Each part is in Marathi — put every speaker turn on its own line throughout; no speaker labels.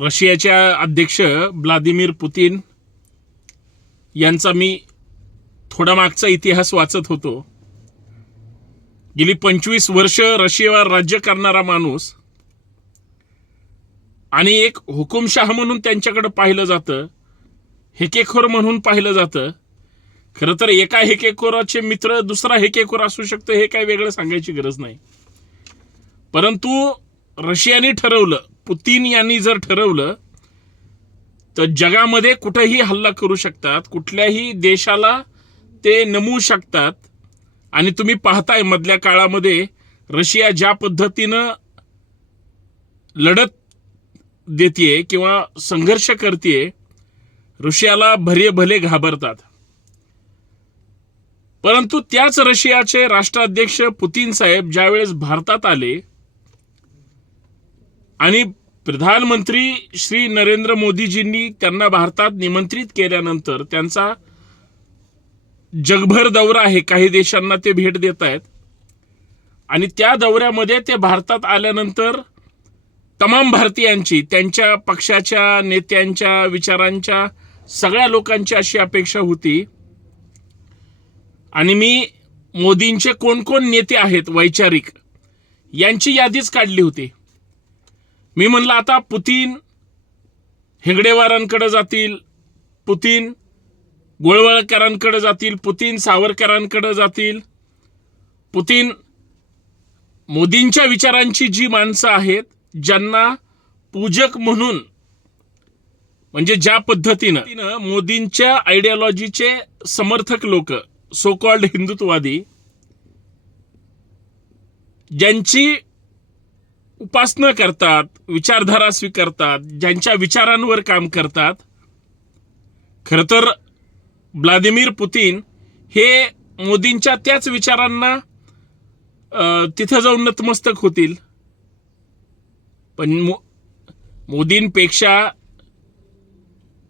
रशियाच्या अध्यक्ष व्लादिमीर पुतीन यांचा मी थोडा मागचा इतिहास वाचत होतो. गेली पंचवीस वर्ष रशियावर राज्य करणारा माणूस आणि एक हुकुमशाह म्हणून त्यांच्याकडे पाहिलं जातं हेकेखोर म्हणून पाहिलं जातं. खरं तर एका हेकेखोराचे मित्र दुसरा हेकेखोर असू शकतो हे काय वेगळं सांगायची गरज नाही. परंतु रशियाने ठरवलं पुतीन यांनी जर ठरवलं तर जगामध्ये कुठेही हल्ला करू शकतात कुठल्याही देशाला ते नमवू शकतात. आणि तुम्ही पाहताय मधल्या काळामध्ये रशिया ज्या पद्धतीनं लढत देते किंवा संघर्ष करते रशियाला भले भले घाबरतात. परंतु त्याच रशियाचे राष्ट्राध्यक्ष पुतीन साहेब ज्यावेळेस भारतात आले आणि प्रधानमंत्री श्री नरेंद्र मोदीजींनी त्यांना भारतात निमंत्रित केल्यानंतर त्यांचा जगभर दौरा आहे. काही देशांना ते भेट देत आहेत. आणि त्या दौऱ्यामध्ये ते भारतात आल्यानंतर तमाम भारतीयांची त्यांच्या पक्षाच्या नेत्यांच्या विचारांच्या सगळ्या लोकांची अशी अपेक्षा होती. आणि मी मोदींचे कोण कोण नेते आहेत वैचारिक यांची यादीच काढली होती. मी म्हणलं आता पुतीन हेगडेवारांकडे जातील पुतीन गोळवळकरांकडे जातील पुतीन सावरकरांकडे जातील पुतीन मोदींच्या विचारांची जी माणसं आहेत ज्यांना पूजक म्हणून म्हणजे ज्या पद्धतीनं मोदींच्या आयडिओलॉजीचे समर्थक लोक सो कॉल्ड हिंदुत्ववादी ज्यांची उपासना करतात विचारधारा स्वीकारतात ज्यांच्या विचारांवर काम करतात. खरं तर व्लादिमीर पुतीन हे मोदींच्या त्याच विचारांना तिथं जाऊन नतमस्तक होतील. पण मो मोदींपेक्षा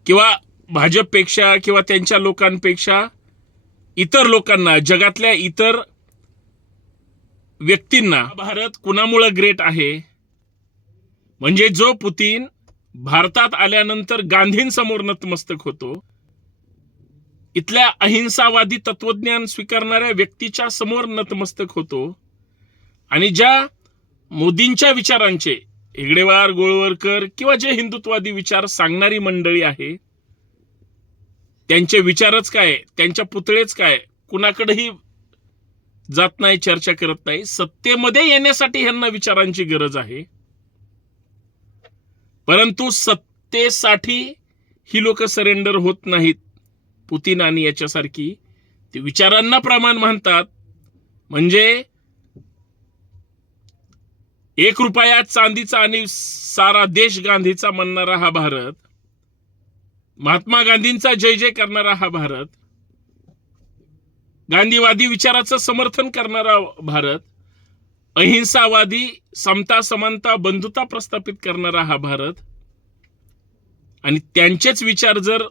किंवा भाजपपेक्षा किंवा त्यांच्या लोकांपेक्षा इतर लोकांना जगातल्या इतर व्यक्तींना भारत कुणामुळं ग्रेट आहे? म्हणजे जो पुतीन भारतात आल्यानंतर गांधींसमोर नतमस्तक होतो इथल्या अहिंसावादी तत्वज्ञान स्वीकारणाऱ्या व्यक्तीच्या समोर नतमस्तक होतो आणि ज्या मोदींच्या विचारांचे हेगडेवार गोळवरकर किंवा जे हिंदुत्ववादी विचार सांगणारी मंडळी आहे त्यांचे विचारच काय त्यांच्या पुतळेच काय कुणाकडेही जात नाही चर्चा करत नाही सत्तेमध्ये येण्यासाठी ह्यांना विचारांची गरज आहे. परंतु सत्तेसाठी ही लोक सरेंडर होत नाहीत. पुतीन आणि याच्यासारखी. ते विचारांना प्रमाण मानतात. म्हणजे एक रुपया चांदीचा आणि सारा देश गांधीचा म्हणणारा हा भारत महात्मा गांधींचा जय जय करणारा हा भारत गांधीवादी विचाराचं समर्थन करणारा भारत अहिंसावादी समता समानता बंधुता प्रस्थापित करणारा हा भारत. आणि त्यांचेच विचार जर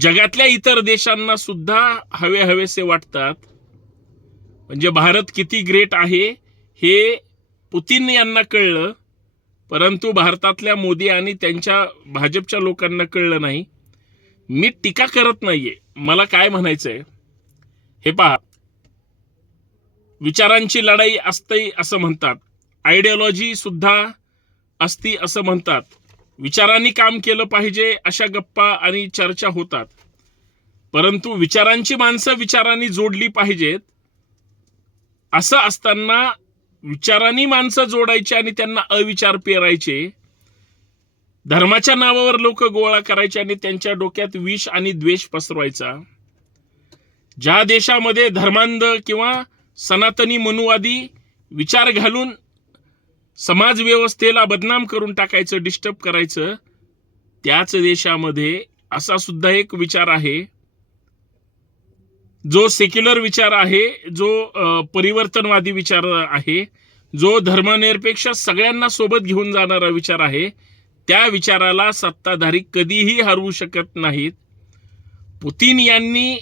जगातल्या इतर देशांना सुद्धा हवे हवेसे वाटतात म्हणजे भारत किती ग्रेट आहे हे पुतीन यांना कळलं परंतु भारतातल्या मोदी आणि त्यांच्या भाजपच्या लोकांना कळलं नाही. मी टीका करत नाहीये. मला काय म्हणायचंय? हे पहा. विचारांची लढाई असते असं म्हणतात. आयडिओलॉजी सुद्धा असती असं म्हणतात. विचारांनी काम केलं पाहिजे अशा गप्पा आणि चर्चा होतात. परंतु विचारांची माणसं विचारांनी जोडली पाहिजेत. असं असताना विचारांनी माणसं जोडायची आणि त्यांना अविचार पेरायचे. धर्माच्या नावावर लोक गोळा करायचे आणि त्यांच्या डोक्यात विष आणि द्वेष पसरवायचा. ज्या देशामध्ये धर्मांध किंवा सनातनी मनुवादी विचार घालून समाज व्यवस्थेला बदनाम करून टाकायचं डिस्टर्ब करायचं त्याच देशामध्ये असा सुद्धा एक विचार आहे. जो सेक्युलर विचार आहे जो परिवर्तनवादी विचार आहे जो धर्मनिरपेक्ष सगळ्यांना सोबत घेऊन जाणारा विचार आहे त्या विचाराला सत्ताधारी कधीही हरवू शकत नाहीत. पुतीन यांनी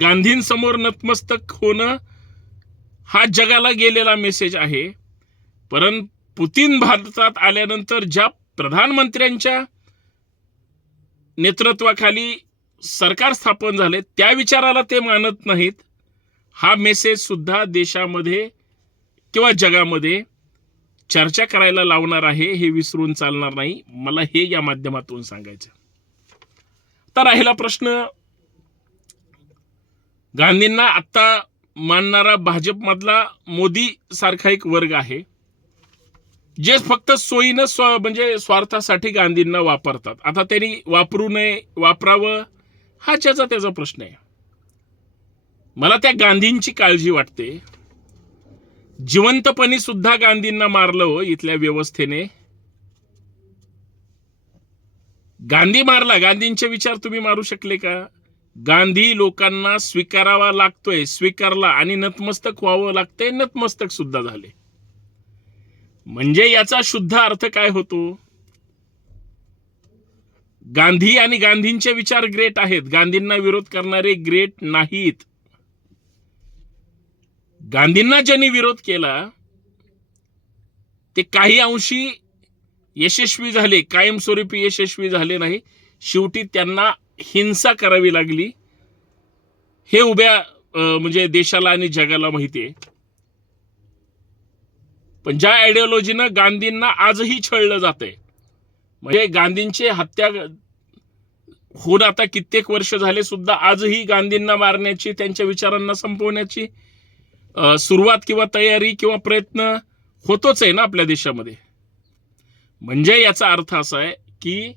गांधींसमोर नतमस्तक होणं हा जगाला गेलेला मेसेज आहे. परं पुतीन भारतात आल्यानंतर ज्या प्रधानमंत्र्यांच्या नेतृत्वाखाली सरकार स्थापन झाले त्या विचाराला ते मानत नाहीत. हा मेसेज सुद्धा देशामध्ये किंवा जगामध्ये चर्चा करायला लावणार आहे हे विसरून चालणार नाही. मला हे या माध्यमातून सांगायचं तर राहिला प्रश्न. गांधींना आत्ता मानणारा भाजपमधला मोदी सारखा एक वर्ग आहे जे फक्त सोयीनं स्व म्हणजे स्वार्थासाठी गांधींना वापरतात. आता त्यांनी वापरू नये वापरावं हा ज्याचा त्याचा प्रश्न आहे. मला त्या गांधींची काळजी वाटते. जिवंतपणी सुद्धा गांधींना मारलं हो इथल्या व्यवस्थेने. गांधी मारला गांधींचे विचार तुम्ही मारू शकले का? गांधी लोकांना स्वीकारावा लागतोय स्वीकारला आणि नतमस्तक व्हावं लागतंय नतमस्तक सुद्धा झाले. म्हणजे याचा शुद्ध अर्थ काय होतो? गांधी आणि गांधींचे विचार ग्रेट आहेत. गांधींना विरोध करणारे ग्रेट नाहीत. गांधींना ज्यांनी विरोध केला ते काही अंशी यशस्वी झाले. कायमस्वरूपी यशस्वी झाले नाही. शेवटी त्यांना हिंसा करावी लागली. हे उभ्या म्हणजे देशाला आणि जगाला माहिती आहे पण ज्या आयडिओलॉजीनं गांधींना आजही छळलं जात आहे म्हणजे गांधींची हत्या होऊन आता कित्येक वर्ष झाले सुद्धा आजही गांधींना मारण्याची त्यांच्या विचारांना संपवण्याची सुरुवात किंवा तयारी किंवा प्रयत्न होतोच आहे ना आपल्या देशामध्ये. म्हणजे याचा अर्थ असा आहे की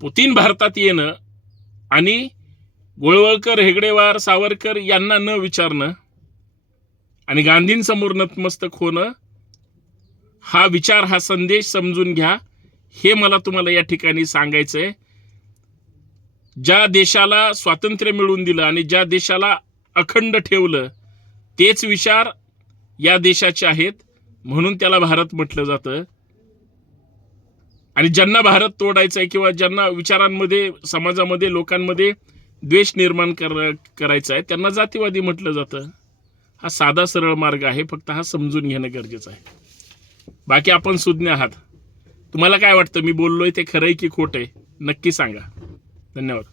पुतीन भारतात येणं आणि गोळवळकर हेगडेवार सावरकर यांना न विचारणं आणि गांधींसमोर नतमस्तक होणं हा विचार हा संदेश समजून घ्या. हे मला तुम्हाला या ठिकाणी सांगायचं आहे ज्या देशाला स्वातंत्र्य मिळवून दिलं आणि ज्या देशाला अखंड ठेवलं तेच विचार या देशाचे आहेत. म्हणून त्याला भारत म्हटलं जातं. आणि ज्यांना भारत तोडायचा आहे किंवा ज्यांना विचारांमध्ये समाजामध्ये लोकांमध्ये द्वेष निर्माण कर करायचा आहे त्यांना जातीवादी म्हटलं जातं. हा साधा सरळ मार्ग आहे फक्त हा समजून घेणं गरजेचं आहे. बाकी आपण सुज्ञ आहात. तुम्हाला काय वाटतं? मी बोललोय ते खरंय की खोट आहे? नक्की सांगा. धन्यवाद.